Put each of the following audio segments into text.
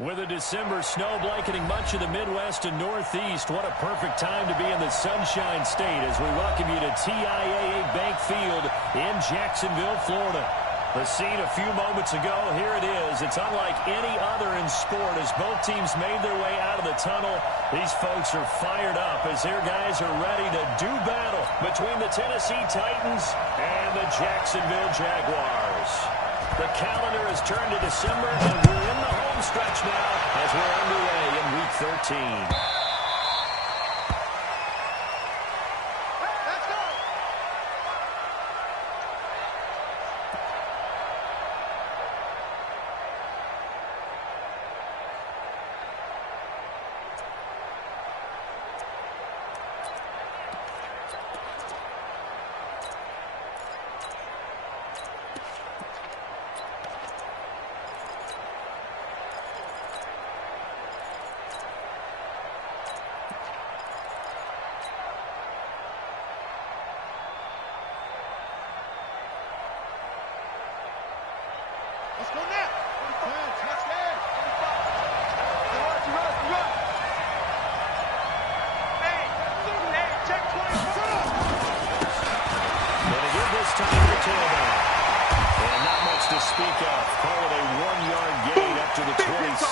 With a December snow blanketing much of the Midwest and Northeast, what a perfect time to be in the Sunshine State as we welcome you to TIAA Bank Field in Jacksonville, Florida. The scene a few moments ago, here it is. It's unlike any other in sport as both teams made their way out of the tunnel. These folks are fired up as their guys are ready to do battle between the Tennessee Titans and the Jacksonville Jaguars. The calendar has turned to December, and we're in the home stretch now as we're underway in Week 13. Let's go now. Let's go. Hey, check 24. Going to give this time to tailback. And not much to speak of. Call it a 1-yard gain up to the 26.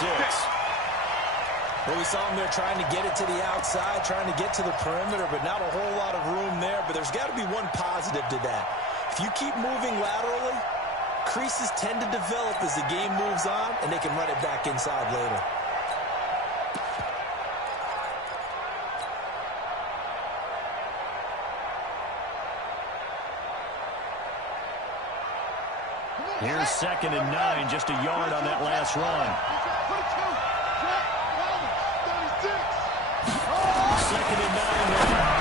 Well, we saw him there trying to get it to the outside, trying to get to the perimeter, but not a whole lot of room there. But there's got to be one positive to that. If you keep moving laterally, creases tend to develop as the game moves on, and they can run it back inside later. Here's 2nd and 9, just a yard on that last run. 2nd and 9 now.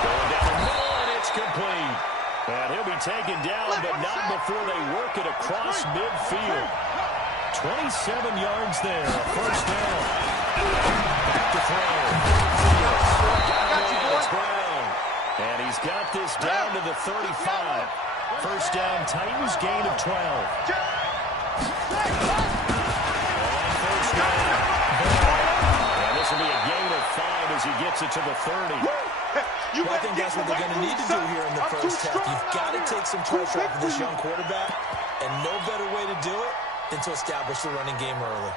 Going down the middle, and it's complete. And he'll be taken down, but not before they work it across midfield. 27 yards there, a first down. Back to throw. It's Brown. And he's got this down to the 35. First down, Titans, gain of 12. And first down. And this will be a gain of 5 as he gets it to the 30. Well, I think that's what they're going to need to do here in the first half. You've got to take some pressure off of this young quarterback, and no better way to do it than to establish the running game early.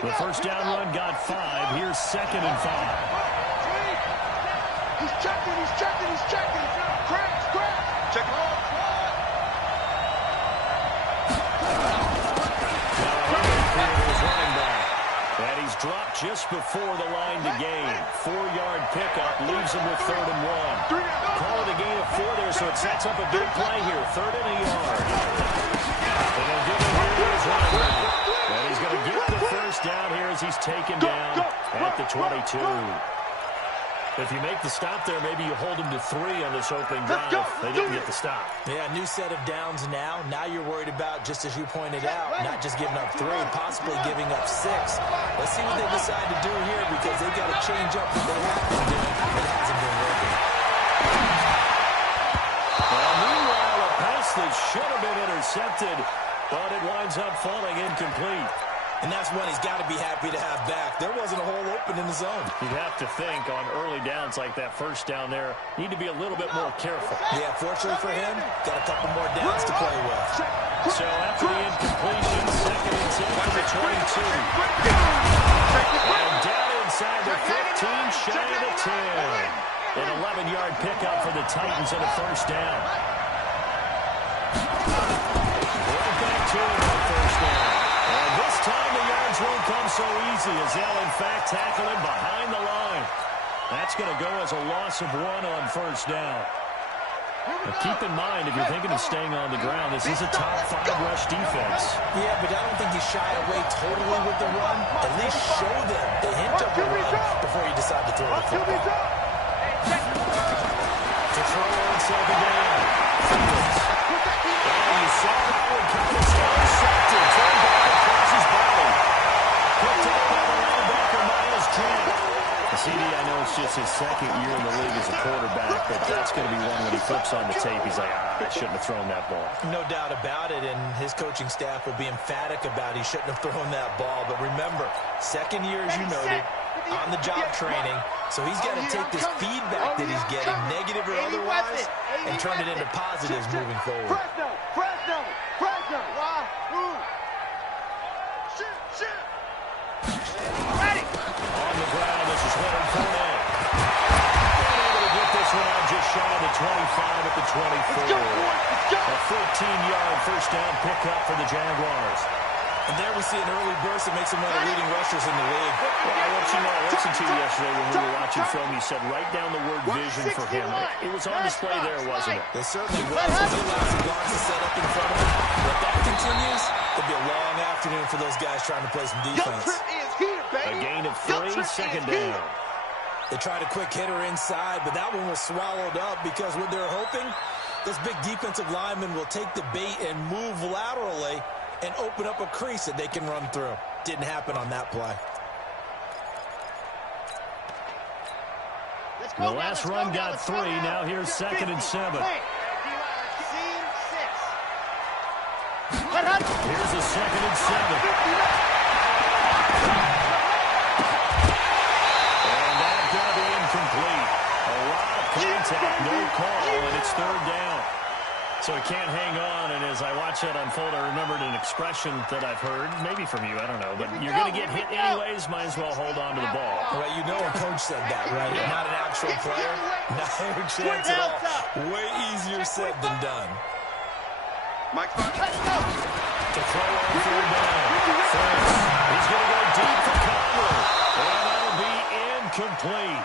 The first down run got 5. Here's 2nd and 5. He's checking. Scratch. Check it out. And he's dropped just before the line to gain. 4-yard pickup leaves him with 3rd and 1. Call it a gain of 4 there, so it sets up a big play here. 3rd and a yard. And they'll give him here his running back. And he's going to get the first down here as he's taken down at the 22. If you make the stop there, maybe you hold him to 3 on this opening drive. They didn't get the stop. Yeah, new set of downs now. Now you're worried about, just as you pointed out, not just giving up 3, possibly giving up 6. Let's see what they decide to do here because they've got to change up what they have been doing. It hasn't been working. Well, meanwhile, a pass that should have been intercepted, but it winds up falling incomplete. And that's one he's got to be happy to have back. There wasn't a hole open in the zone. You'd have to think on early downs like that first down there, need to be a little bit more careful. Yeah, fortunately for him, got a couple more downs to play with. So after the incompletion, 2nd and 10 from the 22. And down inside the 15, shy of the 10. An 11-yard pickup for the Titans on a first down. Right back to it on first down. And this time the yards won't come so easy as they'll, in fact, tackle him behind the line. That's going to go as a loss of 1 on first down. But keep in mind, if you're thinking of staying on the ground, this is a top 5 rush defense. Yeah, but I don't think you shy away totally with the run. At least show them the hint of the run before you decide to throw the football. To throw on 2nd down. And you saw that one coming. Intercepted. Turned back across his body. Picked up by the linebacker, Miles Trent. CD, I know it's just his 2nd year in the league as a quarterback, but that's going to be one when he flips on the tape. He's like, I shouldn't have thrown that ball. No doubt about it, and his coaching staff will be emphatic about he shouldn't have thrown that ball. But remember, second year, as you noted, on-the-job training, so he's got to take this feedback that he's getting, negative or otherwise, and turn it into positives moving forward. Fresno! Wahoo! Shoot! Ready! On the ground, this is Leonard Fournette. Able to get this one out just shy of the 25 at the 24. A 14-yard first down pickup for the Jaguars. And there we see an early burst that makes him one of the leading rushers in the league. Well, I let you know, I listened to you yesterday when we were watching film. You said write down the word vision for him. It was on display there, wasn't it? It certainly was. As he allows the blocks to set up in front of him. If that continues, it'll be a long afternoon for those guys trying to play some defense. A gain of 3, second down. They tried a quick hitter inside, but that one was swallowed up because what they're hoping, this big defensive lineman will take the bait and move laterally and open up a crease that they can run through. Didn't happen on that play. The last run got 3. Now here's 2nd and 7. Here's a 2nd and 7. And that's going to be incomplete. A lot of contact, no call, and it's 3rd down. So he can't hang on, and as I watch that unfold, I remembered an expression that I've heard, maybe from you, I don't know, but you're going to get hit anyways, might as well hold on to the ball. Well, you know a coach said that, right? Yeah. Not an actual player. No chance at all. Way easier said than done. Mike, To throw on 3rd down. France, he's going to go deep for Conley, and that'll be incomplete.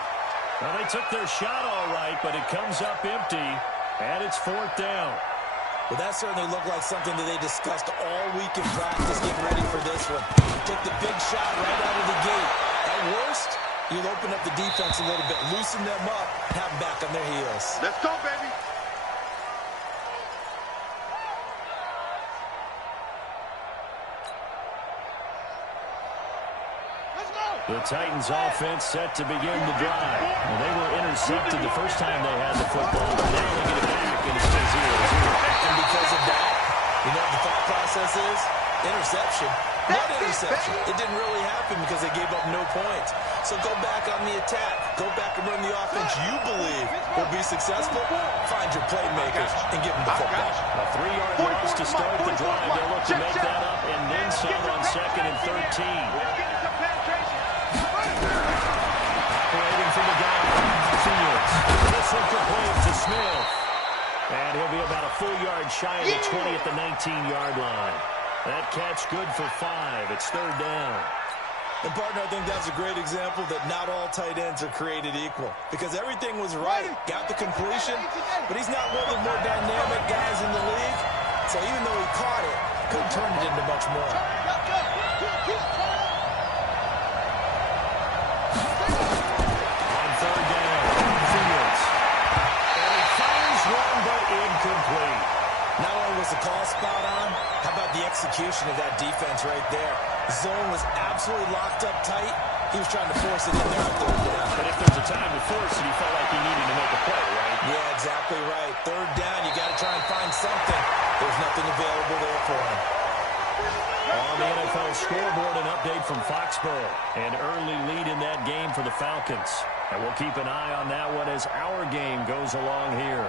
Well, they took their shot all right, but it comes up empty, and it's 4th down. Well, that certainly looked like something that they discussed all week in practice, getting ready for this one. Take the big shot right out of the gate. At worst, you'll open up the defense a little bit, loosen them up, and have them back on their heels. let's go, baby. The Titans offense set to begin the drive. Well, they were intercepted the first time they had the football, but now they get it back, and it's still 0-0. And because of that, you know what the thought process is? Interception. Not interception. It didn't really happen because they gave up no points. So go back on the attack. Go back and run the offense you believe will be successful. Find your playmakers and give them the football. A 3-yard loss to start the drive. They'll look to make that up and then some on 2nd and 13. Operating from the gun. Fields. This one complete to Smith. And he'll be about a full yard shy of the 20 at the 19-yard line. That catch good for 5. It's 3rd down. And, partner, I think that's a great example that not all tight ends are created equal. Because everything was right. Got the completion, but he's not one of the more dynamic guys in the league. So even though he caught it, couldn't turn it into much more. On 3rd down, Fields. And he fires one, but incomplete. Not only was the call spot on, how about the execution of that defense right there? The zone was absolutely locked up tight. He was trying to force it in there on 3rd down. But if there's a time to force it, he felt like he needed to make a play, right? Yeah, exactly right. 3rd down, you got to try and find something. There's nothing available there for him. On the NFL scoreboard, an update from Foxborough. An early lead in that game for the Falcons. And we'll keep an eye on that one as our game goes along here.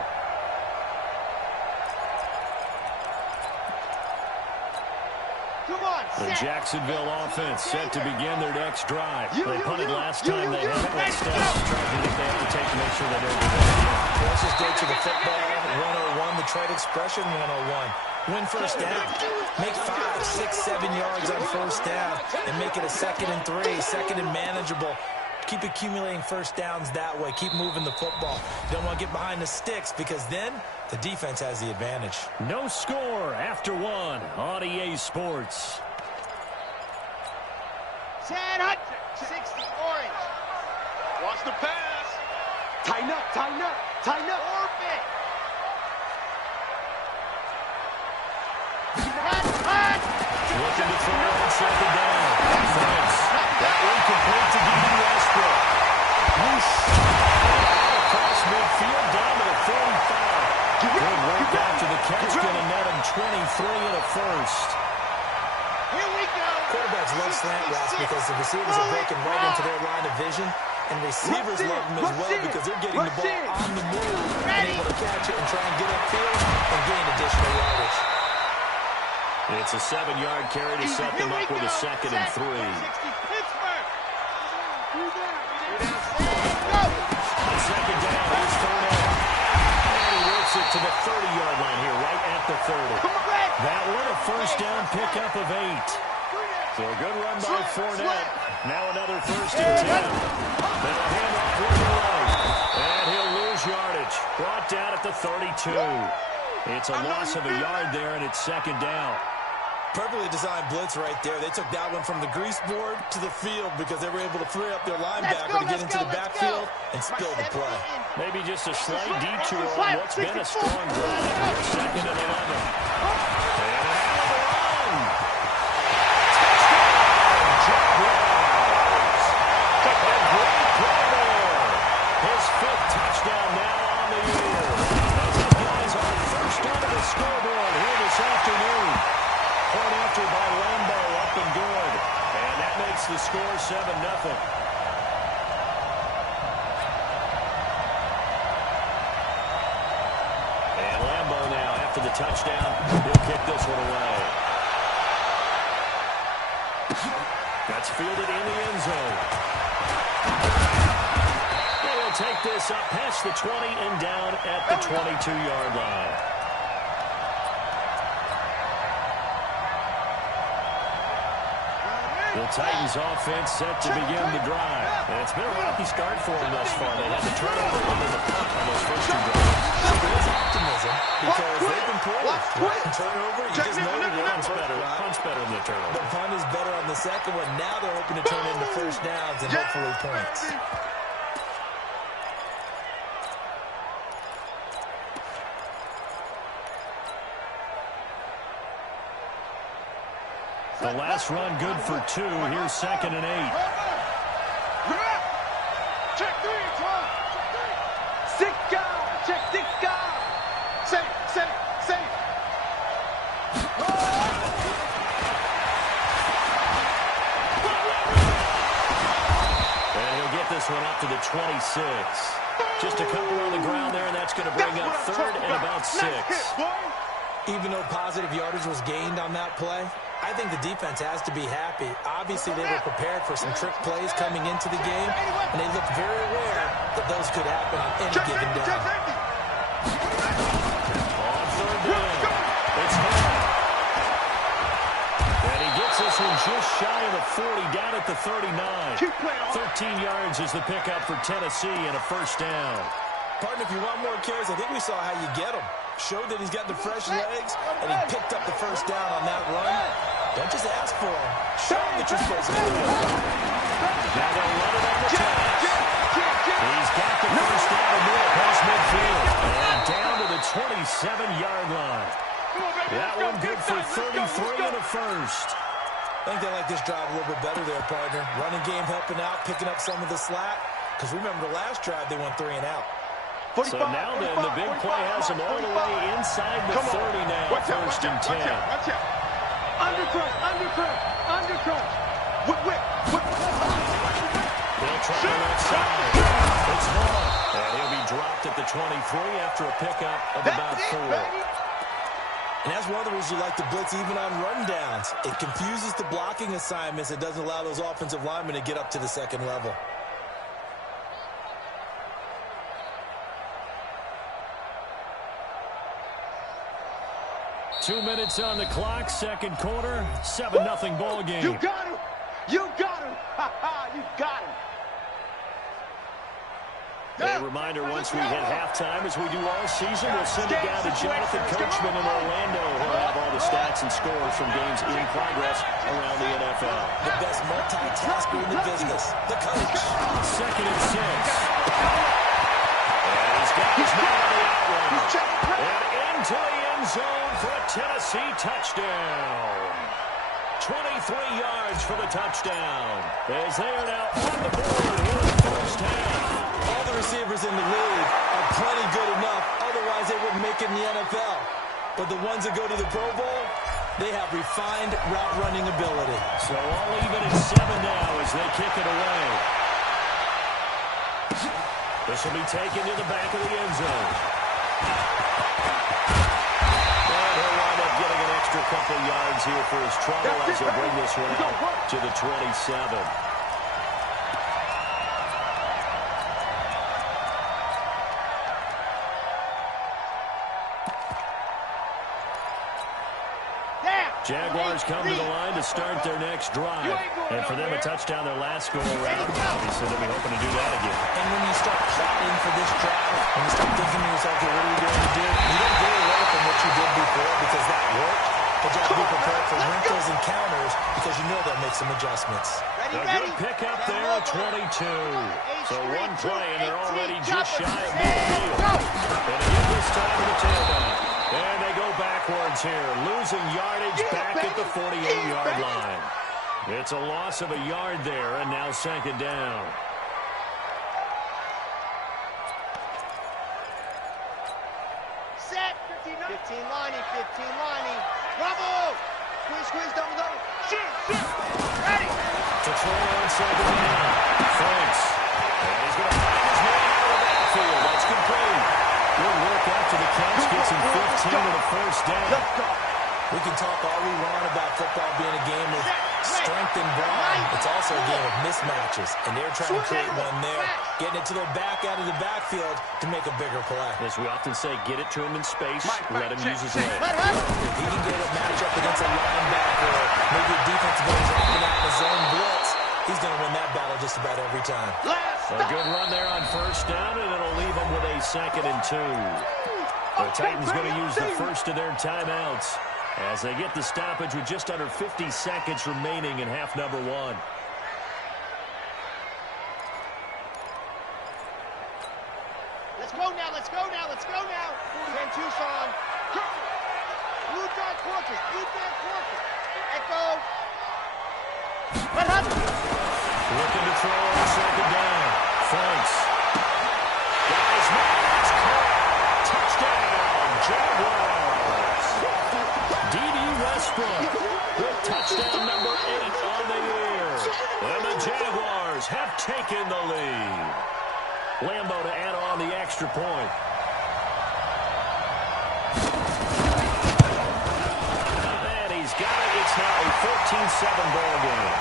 The Jacksonville offense set to begin their next drive. They punted last time they had it. What steps do they have to take to make sure they don't do that again? Closest day to the football, 101, the trade expression, 101. Win first down. Make 5, 6, 7 yards on first down and make it a 2nd and 3, 2nd and manageable. Keep accumulating first downs that way. Keep moving the football. You don't want to get behind the sticks because then the defense has the advantage. No score after 1 on EA Sports. 10 Hunt, 60 orange. Watch the pass. Tighten up, tighten up, tighten up. Orbit. Looking to throw on 2nd down. France. That one complete to Dean Westbrook. Across midfield down to the right back to the catch, going to net him 23 and a first. Here we go. Quarterbacks love slant routes because the receivers are breaking right into their line of vision, and receivers love them as well because they're getting the ball on the move and able to catch it and try and get upfield and gain additional yardage. It's a 7-yard carry to set them up with a 2nd and 3. The second down is Fournette. And he works it to the 30-yard line here, right at the 30. That one a first down pickup of 8. So a good run by Fournette. Now another 1st and 10. They'll hand off with the right. And he'll lose yardage. Brought down at the 32. It's a loss of a yard there, and it's 2nd down. Perfectly designed blitz right there. They took that one from the grease board to the field because they were able to free up their linebacker to get into the backfield and spill the play. Maybe just a slight detour on what's been a strong drive. 2nd and 11. And a hell of a run. Touchdown, Jack Wells. A great play there. His 5th touchdown now on the year. As the guys are first out of the scoreboard here this afternoon. Point after by Lambo, up and good. And that makes the score 7-0. And Lambo now, after the touchdown, he'll kick this one away. That's fielded in the end zone. They will take this up past the 20 and down at the 22-yard line. The Titans offense set to begin the drive. And it's been a rocky start for them thus far. They had the turnover under the punt on those first 2 drives. There's optimism because they've been poor. Turnover, you just know the Punt's better than the turnover. The punt is better on the second one. Now they're hoping to turn into first downs and hopefully points. The last run good for 2. Here's 2nd and 8. Check 3, 12. Check 6 guard. Check 6 guard. Safe. And he'll get this one up to the 26. Just a couple on the ground there, and that's going to bring up 3rd and about 6. Even though positive yardage was gained on that play, I think the defense has to be happy. Obviously, they were prepared for some trick plays coming into the game, and they looked very aware that those could happen on any given down. On 3rd down, it's Hill. And he gets this one just shy of the 40, down at the 39. 13 yards is the pickup for Tennessee and a first down. Partner, if you want more carries, I think we saw how you get them. Showed that he's got the fresh legs, and he picked up the first down on that run. Don't just ask for him. Show him that you're supposed to do it. Now they'll run it on the pass. He's got the first down and more past midfield. And down to the 27-yard line. That one good for 33 and a first. I think they like this drive a little bit better there, partner. Running game helping out, picking up some of the slack. Because remember, the last drive they went 3 and out. So now then, the big play has him all the way inside the 30 now. 1st and 10. Watch out. Undercrush. Whip. They'll try on that side. It's Hall. And he'll be dropped at the 23 after a pickup of about 4. And that's one of the reasons you like to blitz even on rundowns. It confuses the blocking assignments. It doesn't allow those offensive linemen to get up to the second level. Two minutes on the clock, second quarter, 7-0 ball game. You got him. You got him. You got him. A reminder, once we hit halftime, as we do all season, we'll send it down to Jonathan Coachman in Orlando, who'll have all the stats and scores from games in progress around the NFL. The best multitasker in the business, the coach. 2nd and 6. And he's got his man on the outrun. And into the end zone for a Tennessee touchdown. 23 yards for the touchdown. As they are now on the board here in the first half. All the receivers in the league are plenty good enough. Otherwise, they wouldn't make it in the NFL. But the ones that go to the Pro Bowl, they have refined route running ability. So all even at 7 now as they kick it away. This will be taken to the back of the end zone. And he'll wind up getting an extra couple yards here for his trouble as he'll bring this one out to the 27. Jaguars come to the line to start their next drive. And for them, a touchdown their last go-around. Obviously, they'll be hoping to do that again. And when you start plotting for this drive, when you start thinking to yourself, okay, what are we going to do? You don't go away from what you did before because that worked. But you have to be prepared for wrinkles and counters because you know they'll make some adjustments. A good pick up there at 22. So one play, and they're already just shy of midfield. And again this time to the tailback. And they go backwards here, losing yardage back at the 48-yard line. It's a loss of a yard there, and now second down. Set. 15 lining, 15 lining. Bravo! Squeeze, double. Shoot. Ready. To throw on second down. Thanks. And he's going to find his man out of the backfield. That's complete. Good work after the catch. Gets him 15 and a first down. We can talk all we want about football being a game of strength and brawn. It's also a game of mismatches, and they're trying to create one there, getting it to their back out of the backfield to make a bigger play. As we often say, get it to him in space, let him use his leg. If he can get a matchup against a linebacker or maybe a defensive end dropping out in a zone blitz, he's going to win that battle just about every time. A good run there on first down, and it'll leave him with a 2nd and 2. The Titans going to use the first of their timeouts as they get the stoppage with just under 50 seconds remaining in half number 1. Let's go now. 10 Tucson. Blue Dark Fortress. Echo. Looking to throw on second down. Thanks. Guys, it's caught. Touchdown, Jaguars. D.D. Westbrook with touchdown number 8 on the year. And the Jaguars have taken the lead. Lambo to add on the extra point. And he's got it. It's now a 14-7 ball game.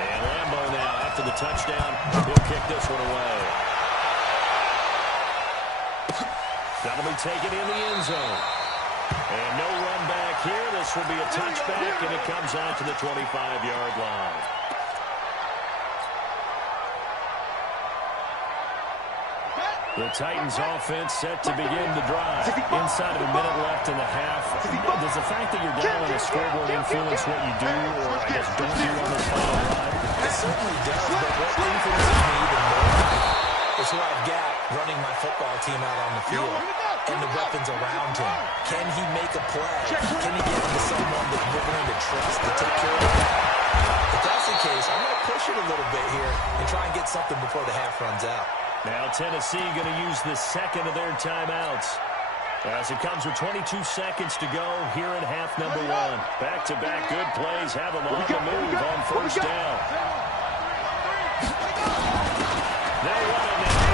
And Lambo now, after the touchdown, he'll kick this one away. That'll be taken in the end zone. And no run back here. This will be a touchback, and it comes out to the 25-yard line. The Titans offense set to begin the drive. Inside of a minute left in the half. Does the fact that you're down on the scoreboard influence what you do, or I guess don't do on this final drive? It certainly does, but what influences me even more is who I've got running my football team out on the field and the weapons around him. Can he make a play? Can he get into someone that we're going to trust to take care of him? If that's the case, I'm going to push it a little bit here and try and get something before the half runs out. Now Tennessee going to use the second of their timeouts as it comes with 22 seconds to go here in half number 1. Back-to-back good plays have him on the move on first down. They'll run it now.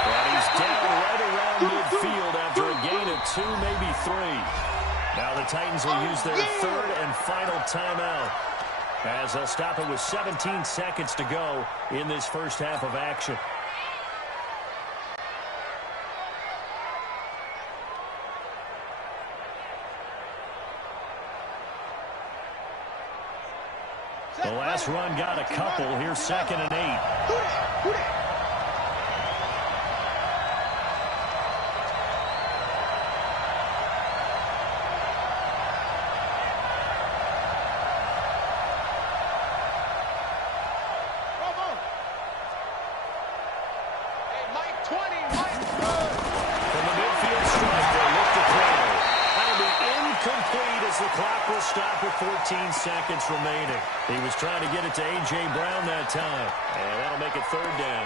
And he's down right around midfield after a gain of 2, maybe 3. Now the Titans will use their third and final timeout as they'll stop it with 17 seconds to go in this first half of action. The last run got a couple. Here's 2nd and 8. the clock will stop with 14 seconds remaining. He was trying to get it to A.J. Brown that time, and that'll make it third down.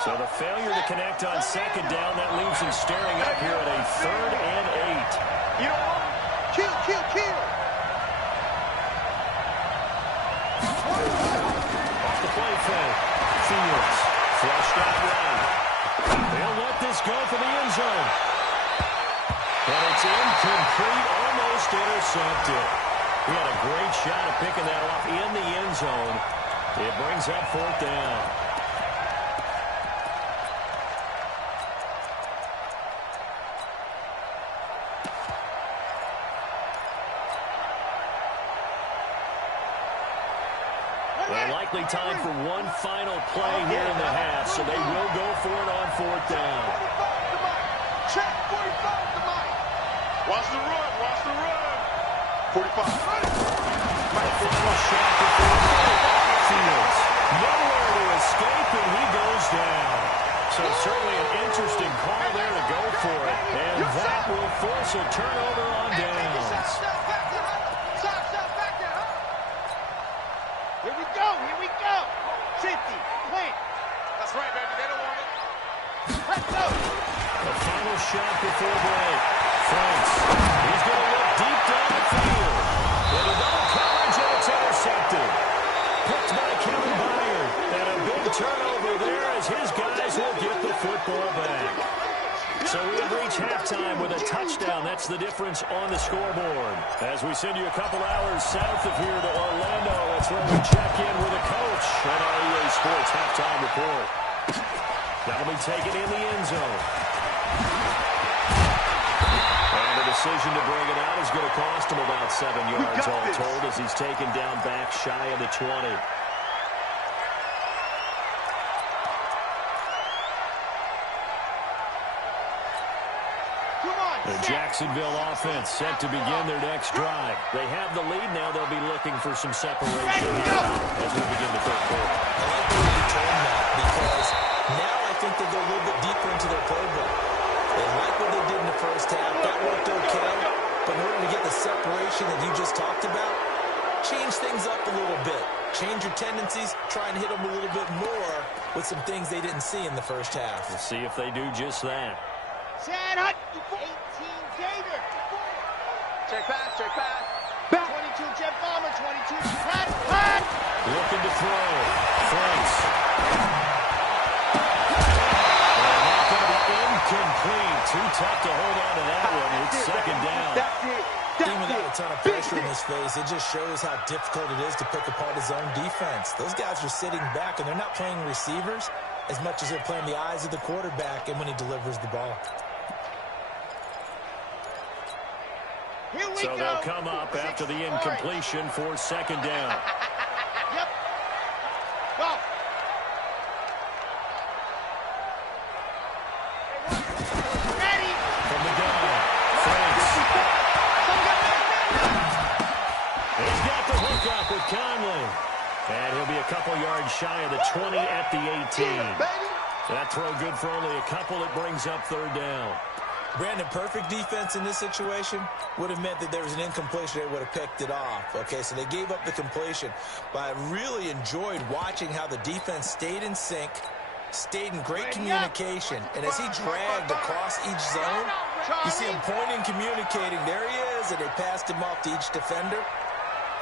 So the failure to connect on second down, that leaves him staring up here at a 3rd and 8. You know what? Kill, kill, kill. Off the play fake. Fields flushed out right. They'll let this go for the end zone. But it's incomplete, almost intercepted. He had a great shot at picking that off in the end zone. It brings up 4th down. Likely time for one final play here in the half, so they will go for it on 4th down. Check 45 to Mike. Watch the run, watch the run. 45. Mike, final shot before Fields. Nowhere to escape, and he goes down. So certainly an interesting call there to go for it, and that will force a turnover on downs. Here we go, here we go. 50, win. That's right, baby, they don't want it. Let's go. The final shot before break. Franks, he's going to look deep down the field. With a double coverage, and it's intercepted. Picked by Kevin Byard. And a big turnover there as his guys will get the football back. So we have reached halftime with a touchdown. That's the difference on the scoreboard. As we send you a couple hours south of here to Orlando, that's where we check in with a coach at our EA Sports halftime report. That'll be taken in the end zone. And the decision to bring it out is going to cost him about 7 yards all told as he's taken down back shy of the 20. The Jacksonville offense set to begin their next drive. They have the lead now. They'll be looking for some separation here as we begin the third quarter. I like the way you termed that because now I think they go a little bit deeper into their playbook. They like what they did in the first half. That worked okay. But in order to get the separation that you just talked about, change things up a little bit. Change your tendencies. Try and hit them a little bit more with some things they didn't see in the first half. We'll see if they do just that. Chad Hunt, 18 Gator. Check pass, check pass. 22 Jet Bomber, 22 Pat. Looking to throw. Franks. Not going to be incomplete. Too tough to hold on to that one. It's second down. Even without a ton of pressure in his face, it just shows how difficult it is to pick apart his own defense. Those guys are sitting back, and they're not playing receivers as much as they're playing the eyes of the quarterback and when he delivers the ball. So they'll come up after the incompletion for second down. Yep. Go. Ready. From the gun. Franks. He's got the hook up with Conley. And he'll be a couple yards shy of the 20 at the 18. That throw good for only a couple. It brings up third down. Brandon, perfect defense in this situation would have meant that there was an incompletion. They would have picked it off. Okay, so they gave up the completion. But I really enjoyed watching how the defense stayed in sync, stayed in great communication. And as he dragged across each zone, you see him pointing, communicating. There he is, and they passed him off to each defender.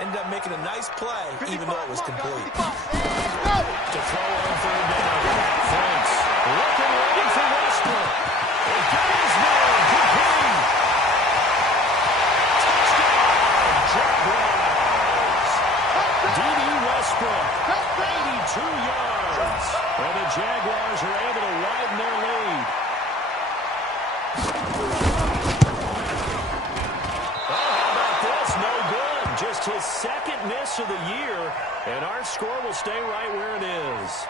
Ended up making a nice play, even though it was complete. To throw on third down. Franks looking ready for Westbrook. He got his man. Complete. Touchdown, Jaguars. D.D. Westbrook, 82 yards. And the Jaguars are able to widen their lead. Oh, how about this? No good. Just his second miss of the year, and our score will stay right where it is.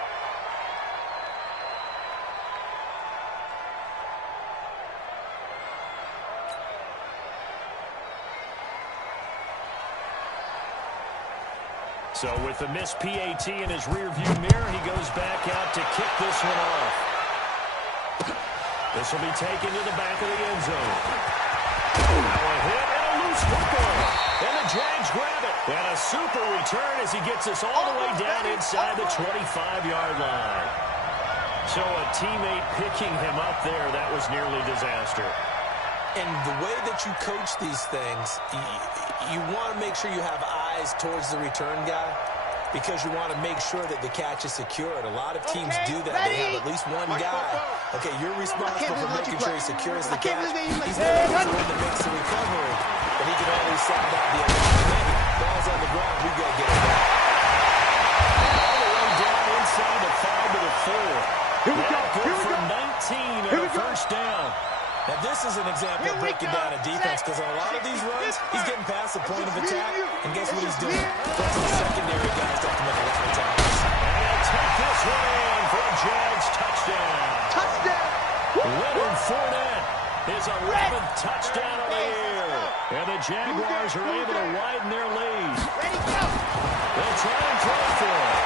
So with the missed PAT in his rearview mirror, he goes back out to kick this one off. This will be taken to the back of the end zone. Now a hit and a loose football. And the Jags grab it. And a super return as he gets us all the way down inside the 25-yard line. So a teammate picking him up there, that was nearly disaster. And the way that you coach these things, you want to make sure you have eyes towards the return guy because you want to make sure that the catch is secured. A lot of teams do that. They have at least one guy. Okay, you're responsible for making sure he secures the catch. He's the one that makes the recovery. But he can always sound out the other. Ball's on the ground. We got to get it back. All the way down inside the 5 to the 4. Here we go. Good Here we for go. 19 and a first down. Now, this is an example of breaking down a defense because on a lot of these runs, he's getting past the point of attack, and guess what he's doing? That's the secondary guys that have to make a lot of tackles. And take this one in for a Jags touchdown. Touchdown. Leonard Fournette, his 11th touchdown of the year. And the Jaguars are able to widen their lead. Ready, go. They'll try and throw for it.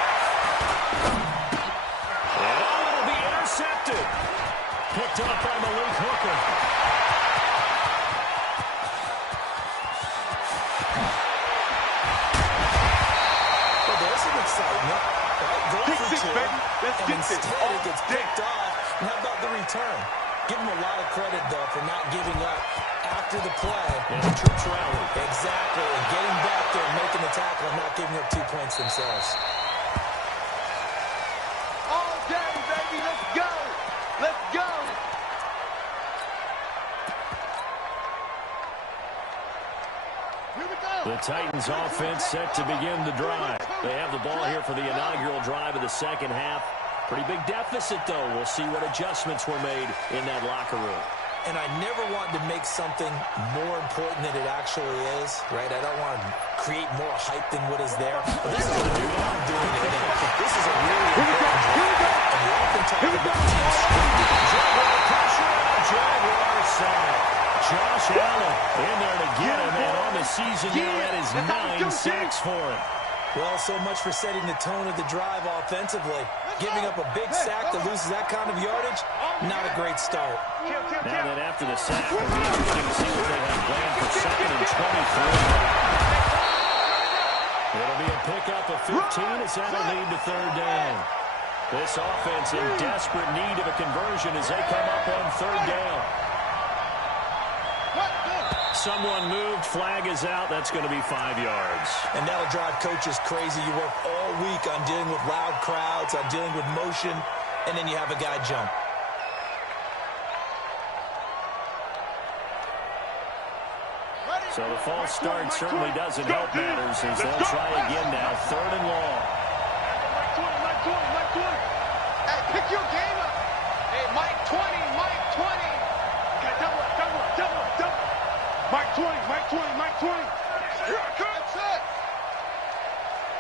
And it'll be intercepted. Picked up by Malik Hooker. Well, there's some excitement. Right? Go Pick for six, two. baby. Let's And get this. instead, it gets picked off. And how about the return? Give him a lot of credit, though, for not giving up after the play. And the troops rally. Exactly. And getting back there and making the tackle and not giving up 2 points themselves. All day, baby. Let's go. Let's go. Here we go. The Titans offense set to begin the drive. They have the ball here for the inaugural drive of the second half. Pretty big deficit, though. We'll see what adjustments were made in that locker room. And I never want to make something more important than it actually is, right? I don't want to create more hype than what is there. But this is what I'm doing it now. This is a really important drive. And you often talk about teams Jaguar pressure on the Jaguar side. Josh Allen in there to get him, and on the season now, that is 9 sacks for him. Well, so much for setting the tone of the drive offensively. Giving up a big sack that loses that kind of yardage, not a great start. Now that after the sack, it'll be interesting to see what they have planned for 2nd and 23. It'll be a pickup of 15 as that'll lead to 3rd down. This offense in desperate need of a conversion as they come up on 3rd down. Someone moved, flag is out, that's going to be 5 yards. And that'll drive coaches crazy. You work all week on dealing with loud crowds, on dealing with motion, and then you have a guy jump. So the false start certainly doesn't help matters as they'll try again now, 3rd and long. Hey, pick your game up. Hey, Mike 20, Mike 20. Okay, double up. Mike 20, Mike 20, Mike 20. Here I come. That's it.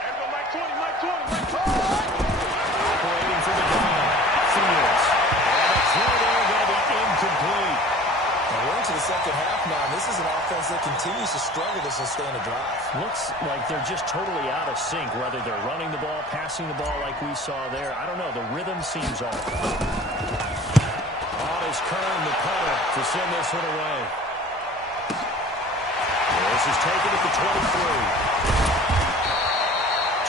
And go Mike 20, Mike 20, Mike 20. Operating for the down. Fields. And a throw there going to be incomplete. And we're into the second half now, and this is an offense that continues to struggle to sustain a drive. Looks like they're just totally out of sync, whether they're running the ball, passing the ball like we saw there. I don't know. The rhythm seems off. On is Kern, the punter, to send this one away. This is taken at the 23.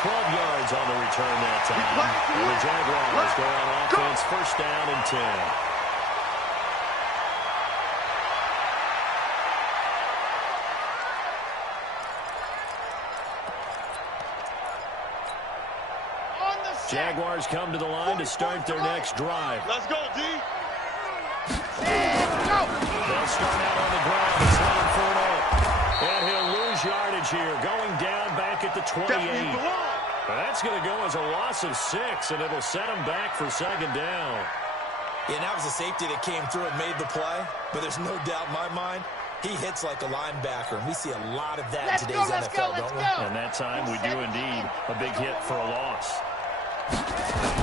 12 yards on the return that time. And the Jaguars go on offense, 1st down and 10. Jaguars come to the line to start their next drive. Let's go, D. They'll start out on the ground. It's Leonard Fournette. And he'll lose yardage here, going down back at the 28. That's going to go as a loss of 6, and it'll set him back for 2nd down. Yeah, and that was a safety that came through and made the play, but there's no doubt in my mind, he hits like a linebacker, and we see a lot of that in today's NFL, don't we? And that time we do indeed a big hit for a loss.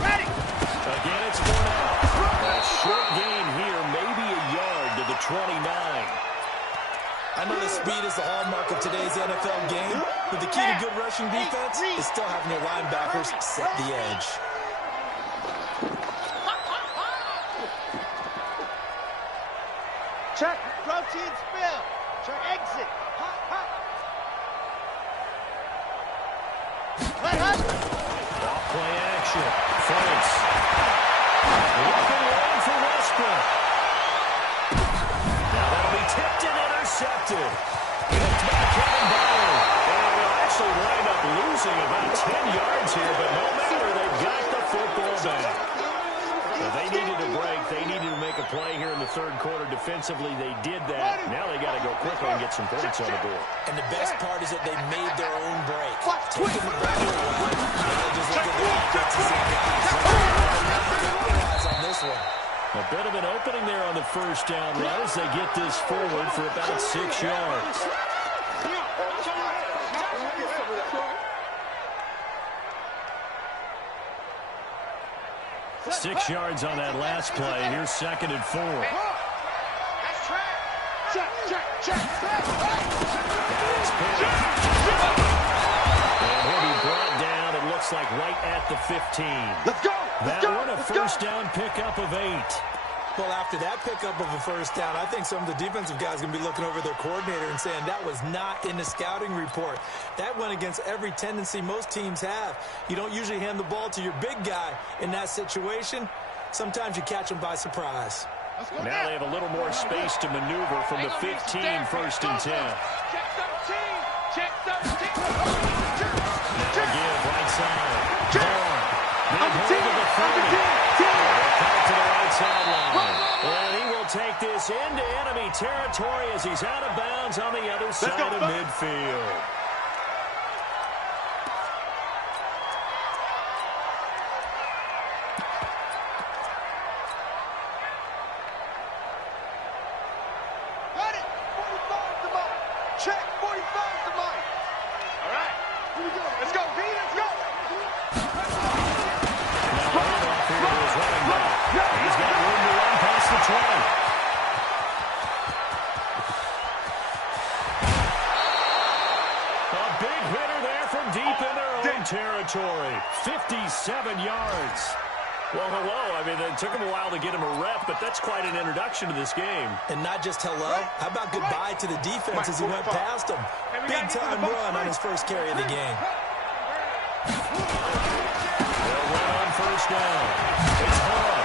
Ready. Again, it's Fournette. A short gain here, maybe a yard to the 29. I know that speed is the hallmark of today's NFL game, but the key to good rushing defense is still having your linebackers set the edge. Check. Protein spill. Check. Exit. Play action. Fights. Looking long for Westbrook. Now that'll be tipped and intercepted. Picked by Kevin Bauer. And they'll actually wind up losing about 10 yards here, but no matter, they've got the football back. Well, they needed a break. They needed to make a play here in the third quarter. Defensively, they did that. Now they got to go quickly and get some points on the board. And the best part is that they made their own break. Taking the ball away. They just look at the offenses and guys on this one. A bit of an opening there on the first down run as they get this forward for about 6 yards. 6 yards on that last play. Here's 2nd and 4. And he'll be brought down, it looks like, right at the 15. Let's go. That one a first down pickup of 8. Well, after that pickup of a first down, I think some of the defensive guys are going to be looking over their coordinator and saying that was not in the scouting report. That went against every tendency most teams have. You don't usually hand the ball to your big guy in that situation. Sometimes you catch them by surprise. Now they have a little more space to maneuver from the 15, 1st and 10. Check 13. Check 13. Again, right side. Ball. On the 10. On the 10. Back to the right sideline. And he will take this into enemy territory as he's out of bounds on the other side of midfield. Got it. 45 to Mike. Check. 45 to Mike. All right. Here we go. Let's go, V. Let's go. He's got room to run past the 20. A big hitter there from deep in their own territory. 57 yards. Well, hello. I mean, it took him a while to get him a rep, but that's quite an introduction to this game. And not just hello. How about goodbye to the defense as he went past him? Big-time run on his first carry of the game. They'll run on first down. It's Hall.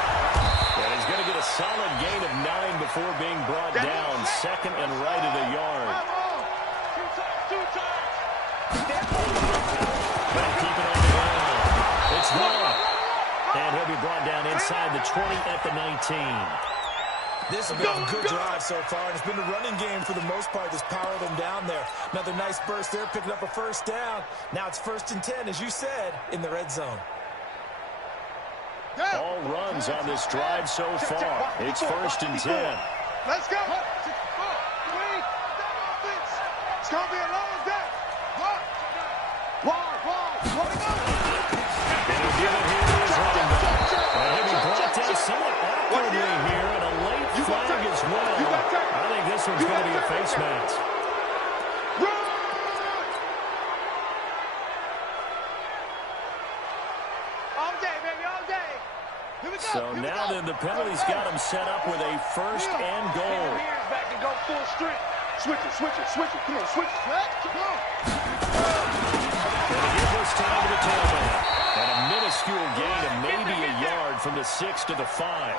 And he's going to get a solid gain of 9 before being brought down. 2nd and right at a yard. Two times. But keep it on the ground. It's Hall. And he'll be brought down inside the 20 at the 19. This has been a good drive so far, and it's been a running game for the most part that's powered them down there. Another nice burst there, picking up a first down. Now it's 1st and 10, as you said, in the red zone. All runs on this drive so far. It's 1st and 10. Let's go. It's going to be a long day. And he'll give it here to his running back. And he'll be brought down somewhat awkwardly here, and a late flag as well. I think this one's going to be a face mask. All day, baby, all day. Here we go. So now then, the penalty's got him set up with a 1st and goal. Hands back and go full strength. Switch it. Come on, switch it. Come on. Gonna give this time to the tailback. And a minuscule gain of maybe a yard from the 6 to the 5.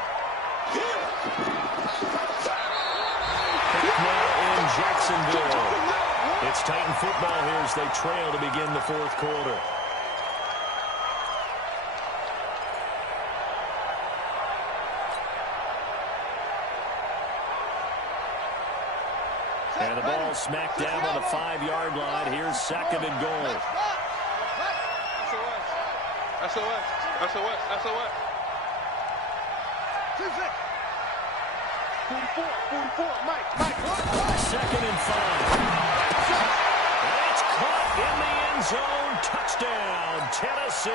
Now in Jacksonville. It's Titan football here as they trail to begin the 4th quarter. And the ball smacked down on the 5-yard line. Here's 2nd and goal. SOS. 44, Mike. 2nd and 5. That's caught in the end zone. Touchdown, Tennessee.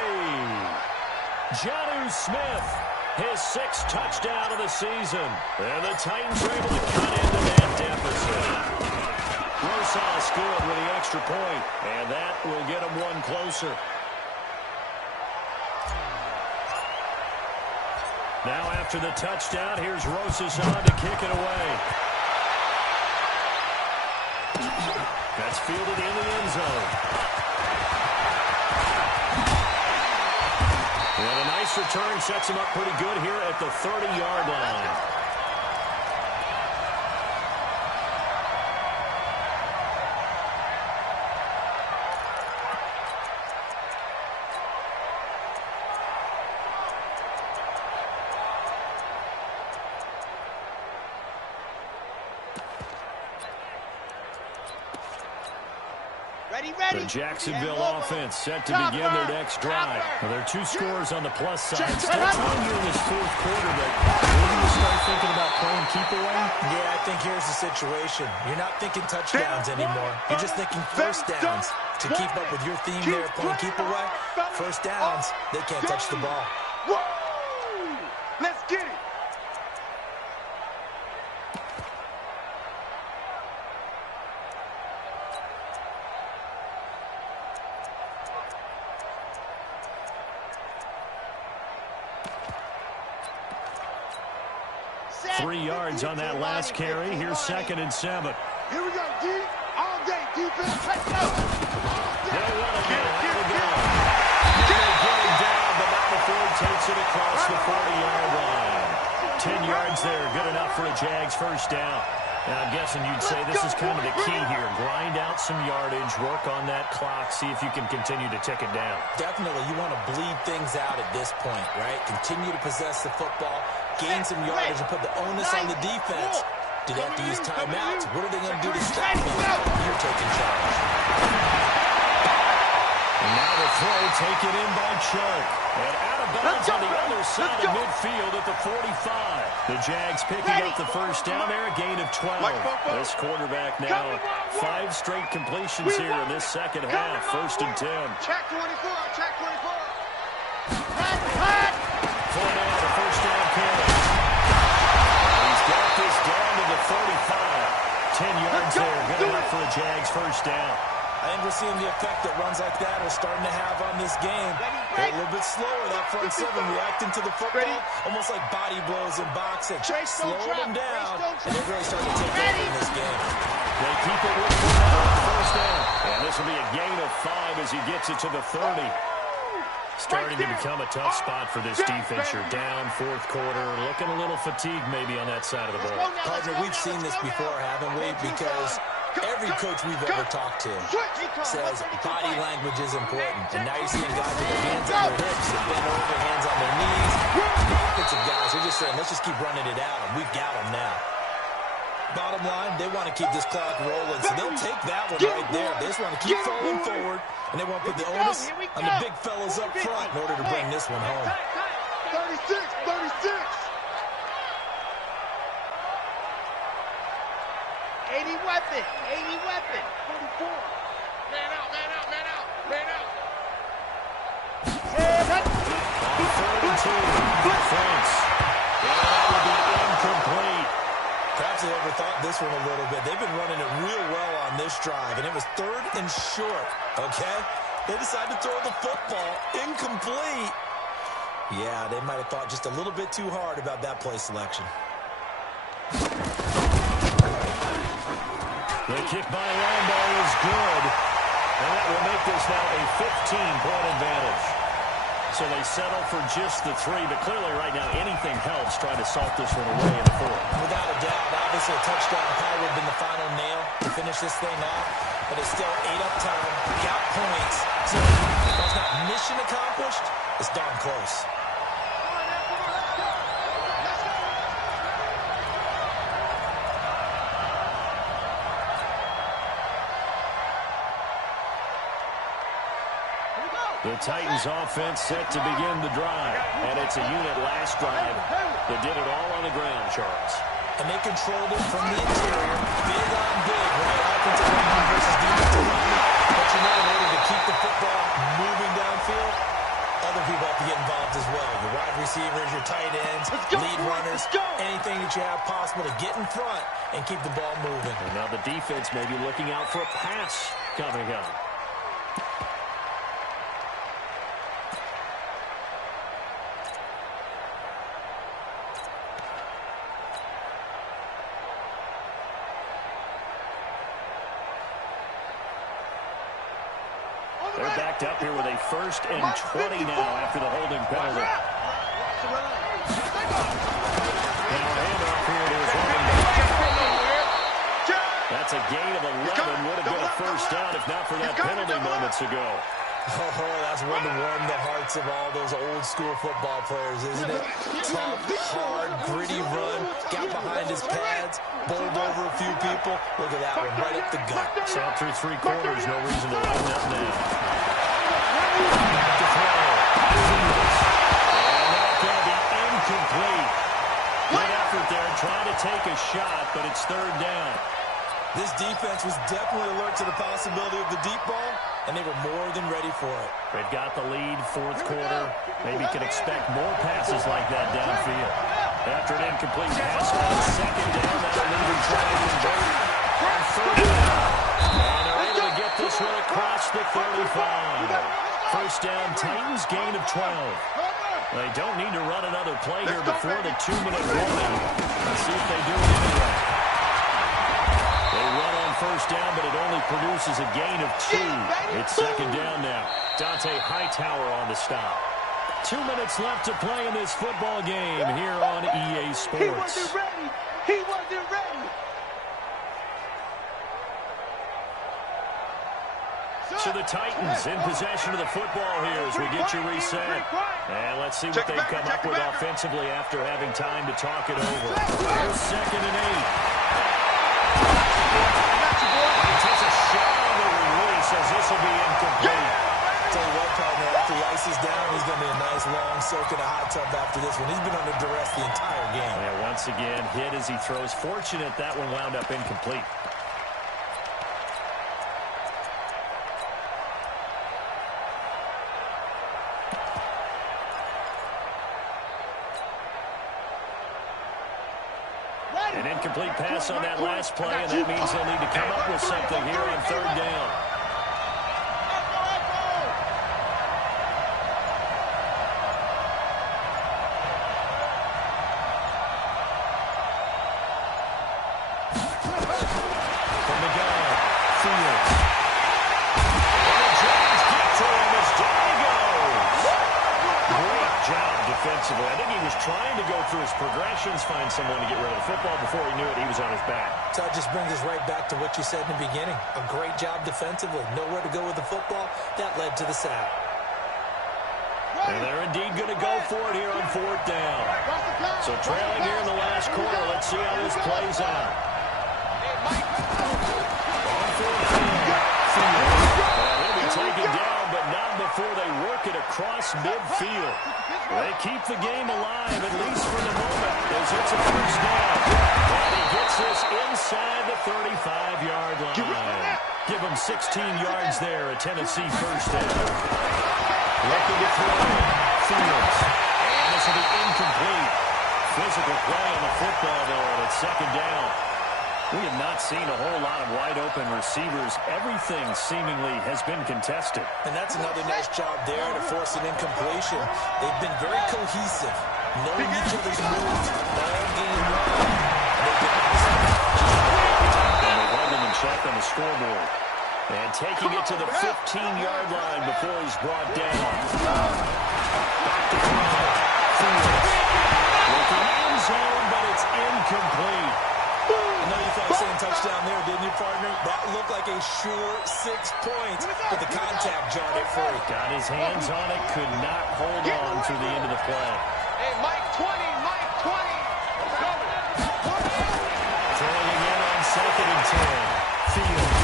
Jonnu Smith, his 6th touchdown of the season. And the Titans are able to cut into that deficit. Rosas good with the extra point, and that will get them one closer. Now after the touchdown, here's Rosas on to kick it away. That's fielded in the end zone. And a nice return sets him up pretty good here at the 30-yard line. The Jacksonville offense set to begin their next drive. Well, there are two scores on the plus side. Still time here in this fourth quarter, but maybe you start thinking about playing keep away? Yeah, I think here's the situation. You're not thinking touchdowns anymore. You're just thinking first downs. To keep up with your theme there, playing keep away, first downs, they can't touch the ball. Let's get it. Yards on that last carry. Here's 2nd and 7. Here we go, D. All day, defense. Let's go. They want to get it down. They're getting down, but not before he takes it across the 40-yard line. 10 yards there, good enough for a Jags first down. And I'm guessing you'd say this is kind of the key here. Grind out some yardage, work on that clock, see if you can continue to tick it down. Definitely, you want to bleed things out at this point, right? Continue to possess the football, gain some yardage, and put the onus on the defense. Do they have to use timeouts? What are they going to do to stop you? You're taking charge. And now the throw taken in by Chuck. And out of bounds on the other side of midfield at the 45. The Jags picking up the first down there, a gain of 12. This quarterback now 5 straight completions here in this second half. 1st and 10. Check 24, check 24. Fournette, the first down carry. He's got this down to the 35. 10 yards there, good enough for a Jags first down. I think we're seeing the effect that runs like that are starting to have on this game. They're a little bit slower, that front seven, reacting to the football, almost like body blows in boxing. Slowing them down, and they're really starting to take over in this game. They keep it with the first down. And this will be a gain of 5 as he gets it to the 30. Starting to become a tough spot for this defense. You're down 4th quarter, looking a little fatigued maybe on that side of the ball. Partner, we've seen this before, haven't we? Because every coach we've ever talked to says body language is important. And now you're seeing guys with their hands on their hips, they bend over, hands on their knees. The offensive guys are just saying, let's just keep running it out, and we've got them now. Bottom line, they want to keep this clock rolling, so they'll take that one right there. They just want to keep falling forward, and they want to put the onus on the big fellas up front in order to bring this one home. 36, 36. 80 weapon, 80 weapon. 44. Man out, man out, man out, man out. On 32, Franks. And that will be incomplete. Perhaps they overthought this one a little bit. They've been running it real well on this drive, and it was 3rd and short, okay? They decided to throw the football incomplete. Yeah, they might have thought just a little bit too hard about that play selection. The kick by Lambo is good, and that will make this now a 15-point advantage. So they settle for just the 3, but clearly right now anything helps trying to salt this one away in the 4th. Without a doubt, obviously a touchdown probably would have been the final nail to finish this thing off, but it's still 8 up time, got points. So if that's not mission accomplished, it's darn close. The Titans offense set to begin the drive, and it's a unit last drive that did it all on the ground, Charles. And they controlled it from the interior, big on big, right? Offensive line versus defensive line. But you know, in order to keep the football moving downfield, other people have to get involved as well. Your wide receivers, your tight ends, lead runners, anything that you have possible able to get in front and keep the ball moving. And now the defense may be looking out for a pass coming up. They're backed up here with a 1st and 20 now after the holding penalty. Now handoff here to his running back. That's a gain of 11. Would have been a 1st down if not for that penalty moments ago. Oh, that's one to warm the hearts of all those old school football players, isn't it? Tough, hard, gritty run, got behind his pads, bowled over a few people. Look at that one, right up the gut. Saw through 3 quarters, no reason to line up now. To throw. And that's going to be incomplete. Good effort there, trying to take a shot, but it's 3rd down. This defense was definitely alert to the possibility of the deep ball, and they were more than ready for it. They've got the lead, 4th quarter. Maybe can expect more passes like that downfield. After an incomplete pass on 2nd down, that'll leave him trying to convert on 3rd down. And they're able to get this one across the 35. 1st down, Titans, gain of 12. They don't need to run another play here before the 2-minute warning. Let's see if they do it anyway. They run on 1st down, but it only produces a gain of 2. It's 2nd down now. Dante Hightower on the stop. 2 minutes left to play in this football game here on EA Sports. He wasn't ready. He wasn't ready. So the Titans in possession of the football here as we get you reset. And let's see what they've come up with offensively after having time to talk it over. Here's 2nd and 8. He takes a shot on the release as this will be incomplete. Tell you what, partner, after the ice is down, he's going to be a nice long soak in a hot tub after this one. He's been under duress the entire game. Yeah, once again, hit as he throws. Fortunate that one wound up incomplete. An incomplete pass on that last play, and that means they'll need to come up with something here on 3rd down. From the gun, Fields. And the Giants get to him as down he goes. Great job defensively. I think he was trying to go through his progressions, find someone to get rid of the football. Before he knew it, he was on his back. So that just brings us right back to what you said in the beginning. A great job defensively. Nowhere to go with the football. That led to the sack. And they're indeed going to go for it here on 4th down. So trailing here in the last quarter. Let's see how this plays out. On 4th down. He'll be taken down, but not before they work it across midfield. They keep the game alive, at least for the moment, as it's a 1st down. And he gets this inside the 35-yard line. Give him 16 yards there, a Tennessee 1st down. Looking to throw. Fields. And this will be incomplete. Physical play on the football there, and it's 2nd down. We have not seen a whole lot of wide-open receivers. Everything seemingly has been contested. And that's another nice job there to force an incompletion. They've been very cohesive, knowing each other's moves all game long. And they've held them in check on the scoreboard. And taking it to the 15-yard line before he's brought down. Back to throw. Fields. Looking end zone, but it's incomplete. I know you thought saying touchdown there, didn't you, partner? That looked like a sure 6 points, but the contact jarred it free. Got his hands on it, could not hold on through the end of the play. Hey, Mike 20, Mike 20. Trailing in on 2nd and 10. Fields.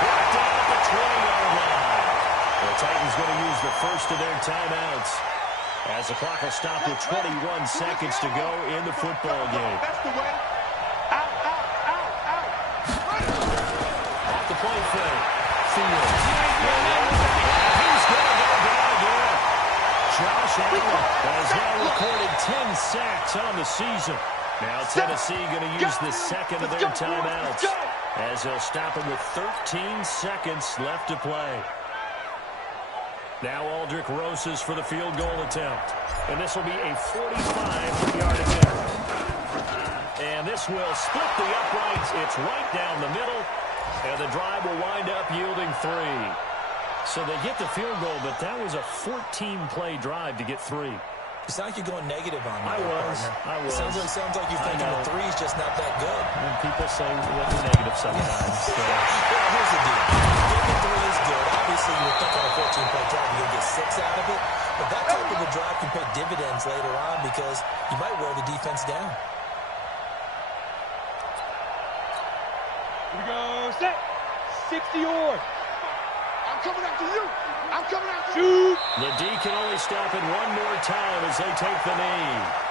Brought down at the 20-yard line. The Titans going to use the first of their timeouts as the clock will stop with 21 seconds to go in the football game. That's the way. Out, out, out, out. Off the play fake. Fields. He's going to go down again. Josh Allen has now recorded 10 sacks on the season. Now Tennessee going to use the second of their timeouts as they'll stop it with 13 seconds left to play. Now Aldrick Rosas for the field goal attempt. And this will be a 45-yard attempt. And this will split the uprights. It's right down the middle. And the drive will wind up yielding 3. So they get the field goal, but that was a 14-play drive to get 3. It's not like you're going negative on I that, was. Sounds like you're thinking the 3 is just not that good. And people say what's negative sometimes. So. Well, here's the deal. Getting the 3 is good. Obviously, you would think on a 14-play drive you're going to get 6 out of it. But that type of a drive can pay dividends later on because you might wear the defense down. Here we go. Set. 60-yard. I'm coming after you. I'm coming after you. The D can only stop it one more time as they take the knee.